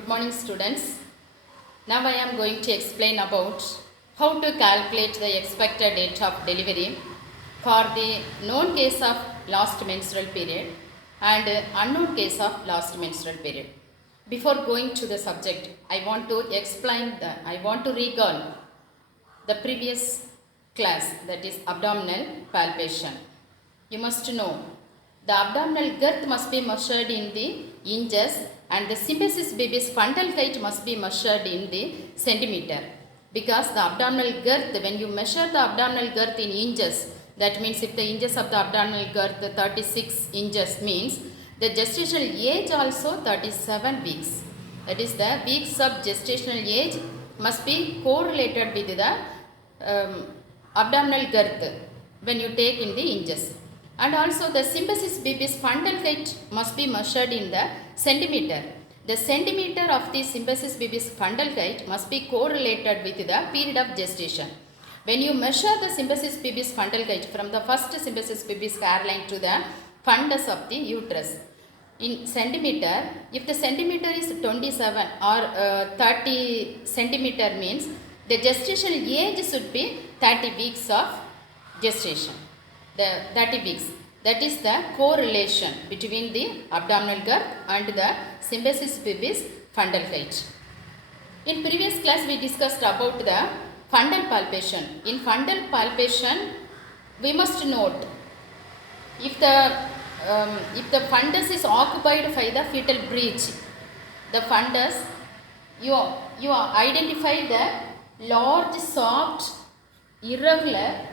Good morning students. Now I am going to explain about how to calculate the expected date of delivery for the known case of last menstrual period and unknown case of last menstrual period. Before going to the subject, I want to recall the previous class, that is abdominal palpation. You must know the abdominal girth must be measured in the inches and the symphysis baby's fundal height must be measured in the centimeter. Because the abdominal girth, when you measure the abdominal girth in inches, that means if the inches of the abdominal girth 36 inches means the gestational age also 37 weeks. That is, the weeks of gestational age must be correlated with the abdominal girth when you take in the inches. And also the symphysis baby's fundal height must be measured in the centimeter. The centimeter of the symphysis baby's fundal height must be correlated with the period of gestation. When you measure the symphysis baby's fundal height from the first symphysis baby's hairline to the fundus of the uterus in centimeter, if the centimeter is 27 or 30 centimeter means the gestational age should be 30 weeks of gestation. The 30 weeks. That is the correlation between the abdominal girth and the symphysis baby's fundal height. In previous class we discussed about the fundal palpation. In fundal palpation we must note if the fundus is occupied by the fetal breech, the fundus, you identify the large soft irregular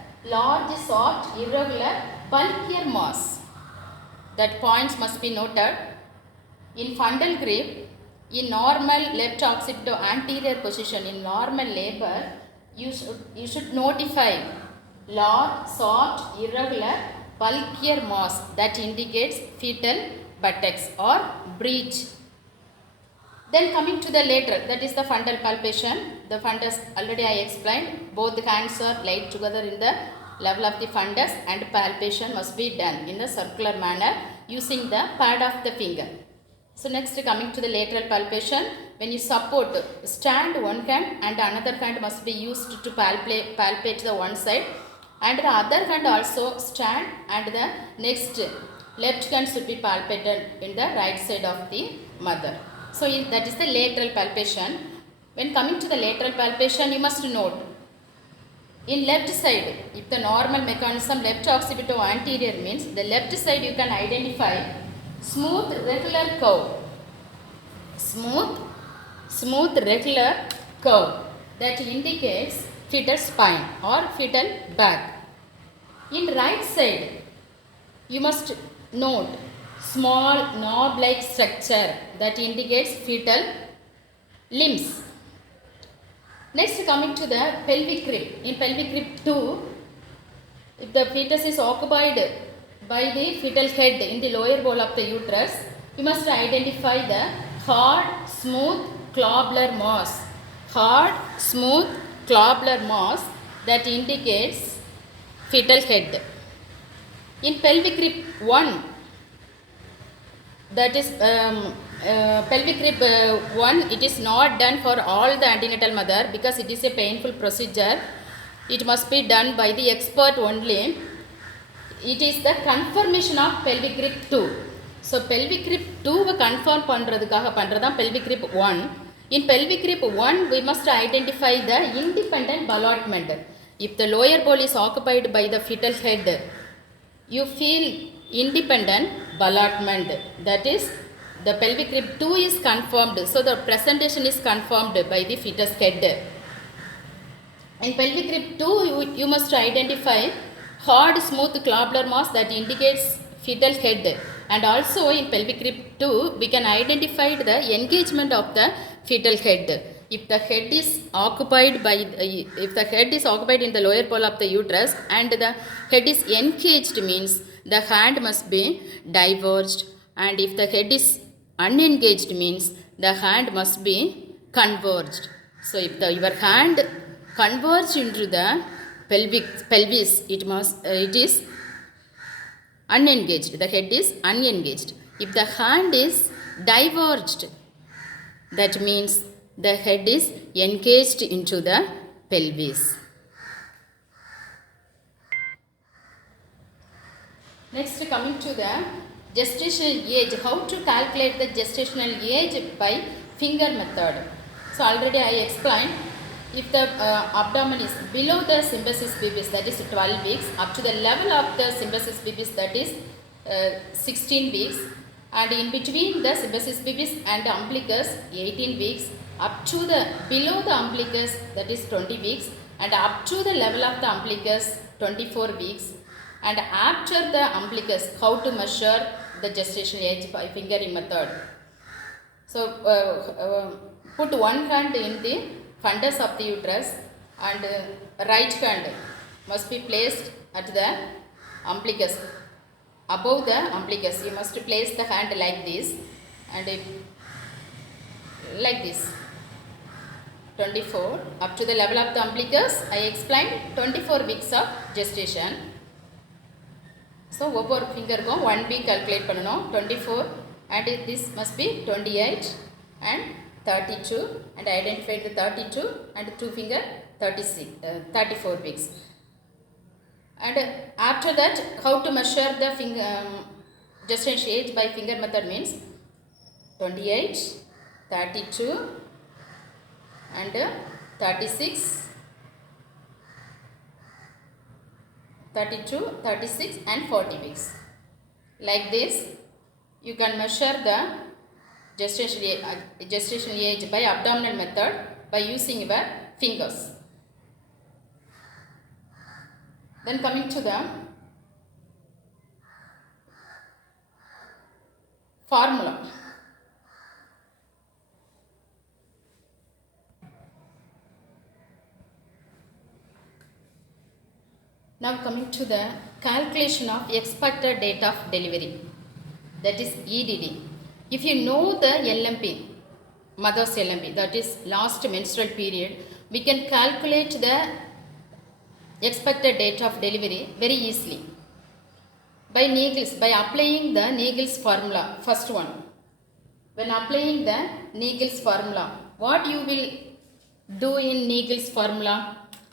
bulkier mass. That points must be noted. In fundal grip, in normal left occipital anterior position, in normal labor, you should notify large, soft, irregular, bulkier mass that indicates fetal buttocks or breech. Then coming to the lateral, that is the fundal palpation. The fundus, already I explained, both the hands are laid together in the level of the fundus and palpation must be done in a circular manner using the pad of the finger. So next coming to the lateral palpation, when you stand one hand and another hand must be used to palpate the one side and the other hand also stand and the next left hand should be palpated in the right side of the mother. So that is the lateral palpation. When coming to the lateral palpation, you must note in left side, if the normal mechanism left occipital anterior means the left side you can identify smooth regular curve. Smooth regular curve that indicates fetal spine or fetal back. In right side, you must note small knob-like structure that indicates fetal limbs. Next coming to the pelvic rib. In pelvic rib 2, if the fetus is occupied by the fetal head in the lower bowl of the uterus, you must identify the hard, smooth, globular mass. Hard, smooth, globular mass that indicates fetal head. In pelvic rib 1, that is pelvic rib 1, it is not done for all the antenatal mother because it is a painful procedure. It must be done by the expert only. It is the confirmation of pelvic rib 2. So pelvic rib 2 confirm பண்றதுக்காக பண்றதா pelvic rib 1. In pelvic rib 1 we must identify the independent ballotment. If the lower bowl is occupied by the fetal head, you feel independent ballotment. That is, the pelvic rib 2 is confirmed. So the presentation is confirmed by the fetus head. In pelvic rib 2, you must identify hard, smooth globular mass that indicates fetal head. And also in pelvic rib 2, we can identify the engagement of the fetal head. If the head is occupied in the lower pole of the uterus and the head is engaged means the hand must be diverged, and if the head is unengaged means the hand must be converged. So if your hand converged into the pelvis, it is unengaged. The head is unengaged. If the hand is diverged, That means the head is engaged into the pelvis. Next, coming to the gestational age. How to calculate the gestational age by finger method. So already I explained, if the abdomen is below the symphysis pubis, that is 12 weeks, up to the level of the symphysis pubis, that is 16 weeks, and in between the symphysis pubis and the umbilicus 18 weeks, up to the below the umbilicus, that is 20 weeks, and up to the level of the umbilicus 24 weeks, and after the umbilicus, how to measure the gestational age by fingering method. So put one hand in the fundus of the uterus and right hand must be placed at the umbilicus. Above the umbilicus, you must place the hand like this and like this. 24 up to the level of the umbilicus. I explained 24 weeks of gestation. So over finger go 1 week calculate பண்ணனும் 24 and this must be 28 and 32 and identify the 32 and 2 finger 34 weeks. And after that, how to measure the finger gestation age by finger method means 28, 32 and 36, 32, 36 and 40 weeks. Like this, you can measure the gestation age by abdominal method by using your fingers. Then coming to the formula. Now coming to the calculation of expected date of delivery, that is EDD. If you know the LMP, mother's LMP, that is last menstrual period, we can calculate the expected date of delivery very easily by Naegele's, by applying the Naegele's formula. First one, when applying the Naegele's formula, what you will do in Naegele's formula?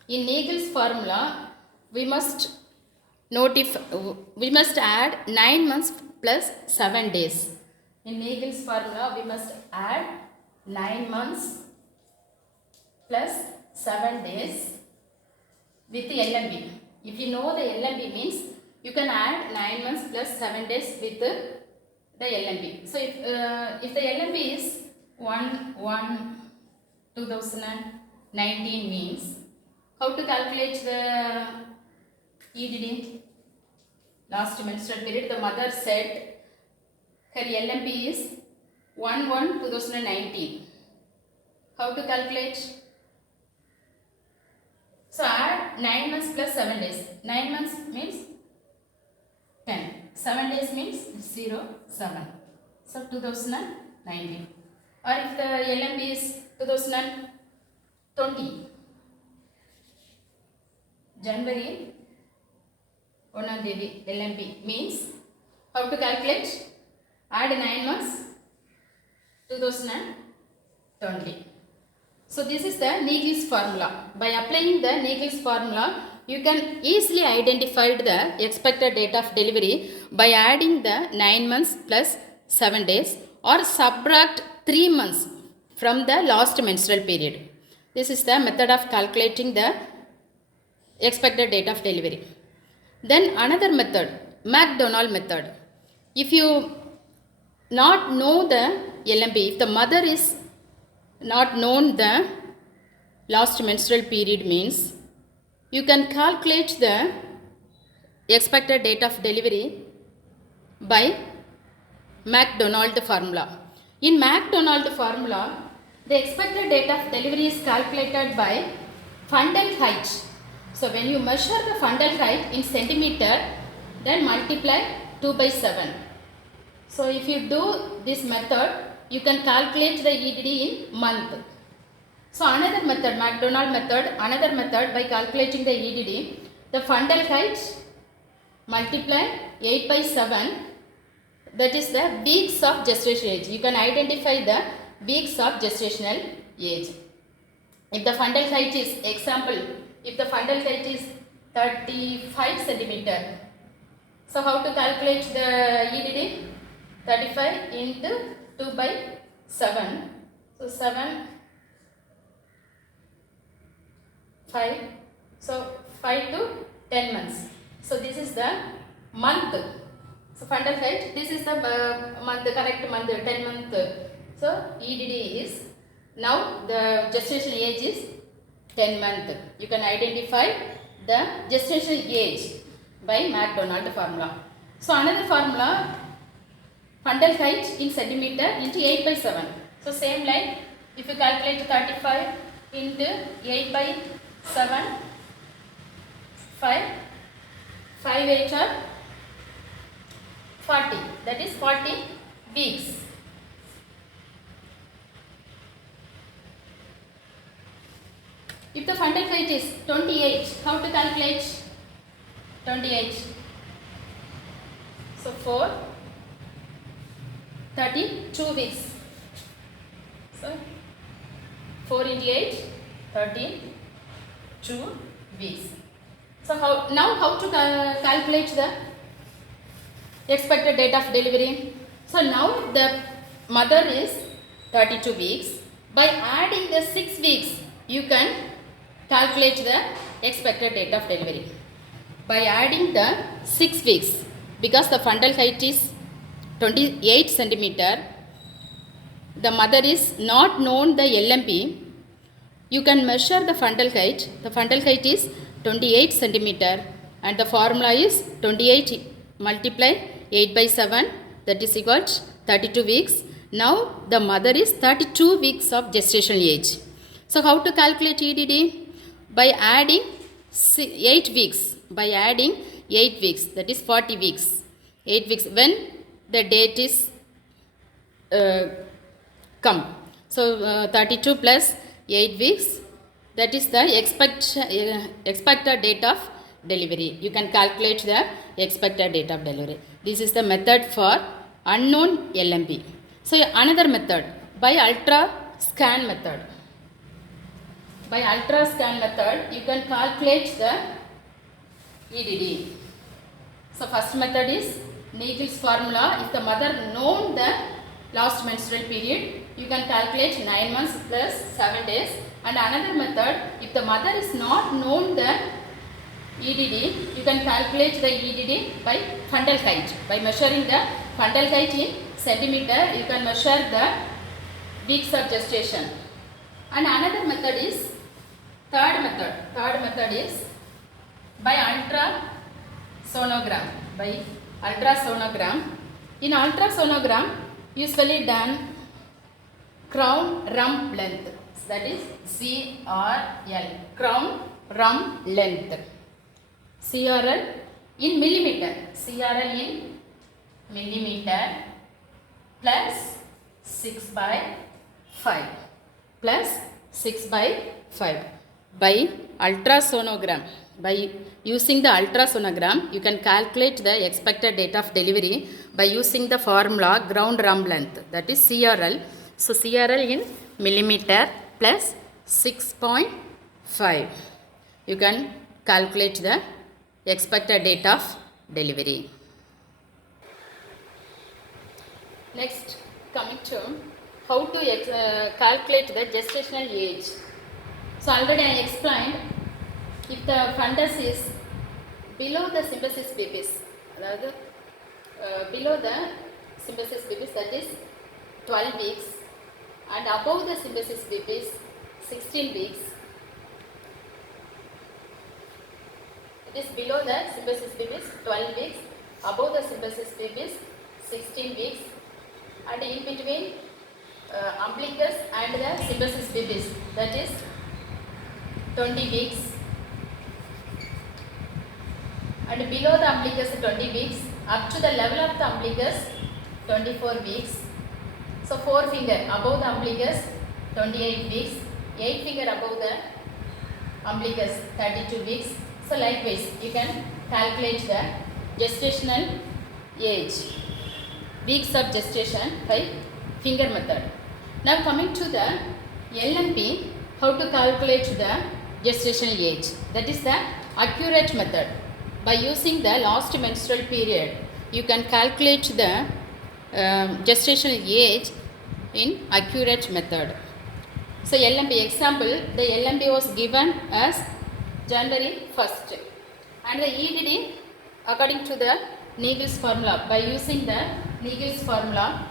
In Naegele's formula, we must add 9 months plus 7 days. In Naegele's formula, we must add 9 months plus 7 days with the LMB. If you know the LMB means, you can add 9 months plus 7 days with the LMB. So if the LMB is 1/1/2019 means, how to calculate the EDD? Last menstrual period, the mother said her LMB is 1/1/2019. How to calculate? So add 9 months plus 7 days. 9 months means 10. 7 days means 0, 7. So 2019. Or if the LMB is 2020, January 1 LMB means, how to calculate? Add 9 months 2020. So this is the Naegele's formula. By applying the Naegele's formula, you can easily identify the expected date of delivery by adding the 9 months plus 7 days or subtract 3 months from the last menstrual period. This is the method of calculating the expected date of delivery. Then another method, McDonald method. If you not know the LMB, if the mother is not known the last menstrual period means, you can calculate the expected date of delivery by McDonald formula. In McDonald formula, the expected date of delivery is calculated by fundal height. So when you measure the fundal height in centimeter, then multiply 2/7. So if you do this method, you can calculate the EDD in month. So another method, McDonald method, another method by calculating the EDD, the fundal height multiply 8/7, that is the weeks of gestation age. You can identify the weeks of gestational age. If the fundal height is, example, if the fundal height is 35 centimeter, so how to calculate the EDD? 35 into 2 by 7. So 7, 5. So 5 to 10 months. So this is the month. So fundal height, this is the month, the correct month, 10 month. So EDD is, now the gestation age is 10 month. You can identify the gestation age by McDonald formula. So another formula, fundal height in centimeter into 8 by 7. So same like, if you calculate 35 into 8 by 7, 5 8 are 40, that is 40 weeks. If the fundal height is 28, how to calculate 28? So 4, 32 weeks. So 4 into 8, 32 weeks. So how to calculate the expected date of delivery? So now the mother is 32 weeks. By adding the 6 weeks, you can calculate the expected date of delivery. By adding the 6 weeks, because the fundal height is 28 centimeter, the mother is not known the LMP, you can measure the fundal height. The fundal height is 28 centimeter and the formula is 28 multiply 8 by 7, that is equal to 32 weeks. Now the mother is 32 weeks of gestational age. So how to calculate EDD? By adding 8 weeks. By adding 8 weeks, that is 40 weeks. 8 weeks when the date is come. So 32 plus 8 weeks, that is the expected date of delivery. You can calculate the expected date of delivery. This is the method for unknown LMP. So another method, by ultra scan method. By ultra scan method, you can calculate the EDD. So first method is Naegele's formula. If the mother known the last menstrual period, you can calculate 9 months plus 7 days. And another method, if the mother is not known the EDD, you can calculate the EDD by fundal height. By measuring the fundal height in centimeter, you can measure the weeks of gestation. And another method is third method is by ultrasonogram. By ultrasonogram. In ultrasonogram, usually done crown rump length, that is CRL, crown rump length. CRL in millimeter, CRL in millimeter plus 6 by 5 plus 6 by 5. By ultrasonogram, by using the ultrasonogram, you can calculate the expected date of delivery by using the formula ground rump length, that is CRL. So CRL in millimeter plus 6.5. You can calculate the expected date of delivery. Next, coming to how to calculate the gestational age. So already I explained, if the fundus is below the symphysis pubis, below the symphysis pubis, that is 12 weeks, and above the symphysis pubis 16 weeks. It is below the symphysis pubis 12 weeks, above the symphysis pubis 16 weeks, and in between umbilicus and the symphysis pubis, that is 20 weeks, and below the umbilicus 20 weeks, up to the level of the umbilicus 24 weeks. So 4 finger above the umbilicus 28 weeks, 8 finger above the umbilicus 32 weeks. So likewise, you can calculate the gestational age, weeks of gestation by finger method. Now coming to the LMP, how to calculate the gestational age. That is the accurate method. By using the last menstrual period, you can calculate the gestational age in accurate method. So LMP example, the LMP was given as January 1st and the EDD according to the Naegele's formula. By using the Naegele's formula,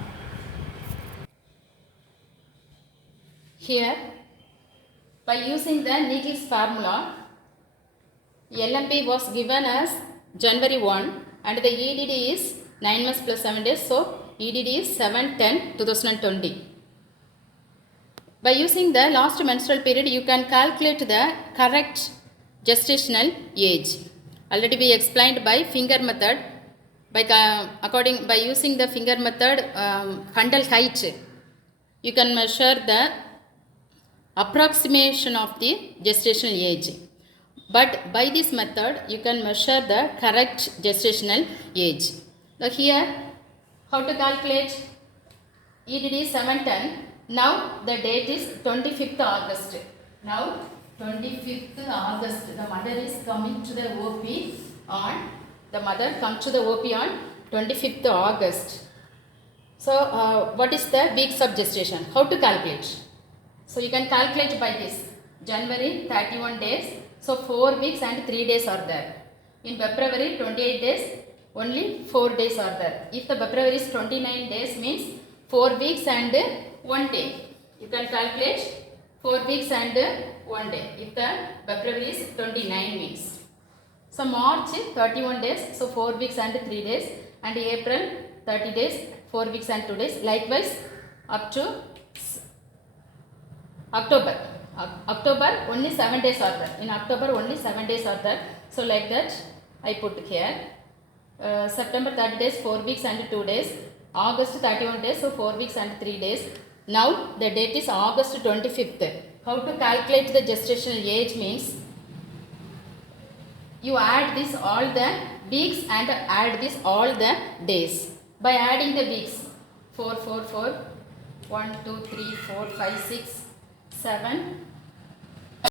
here by using the Naegele's formula, LMP was given as January 1 and the EDD is 9 months plus 7 days, so EDD is 7/10/2020. By using the last menstrual period, you can calculate the correct gestational age. Already we explained by finger method. By using the finger method, fundal height, you can measure the approximation of the gestational age. But by this method, you can measure the correct gestational age. Now here, how to calculate? EDD 7/10. Now the date is 25th August. Now 25th August, the mother is coming to the OP on, the mother comes to the OP on 25th August. So what is the weeks of gestation? How to calculate? So you can calculate by this. January 31 days. So 4 weeks and 3 days are there. In February 28 days, only 4 days are there. If the February is 29 days, means 4 weeks and 1 day. You can calculate 4 weeks and 1 day. If the February is 29 weeks. So March 31 days, so 4 weeks and 3 days. And April 30 days, 4 weeks and 2 days. Likewise up to October. October only 7 days are there. In October only 7 days are there. So like that I put here. September 30 days, 4 weeks and 2 days. August 31 days, so 4 weeks and 3 days. Now the date is August 25th. How to calculate the gestational age means, you add this all the weeks and add this all the days. By adding the weeks, 4, 4, 4, 1, 2, 3, 4, 5, 6, 7,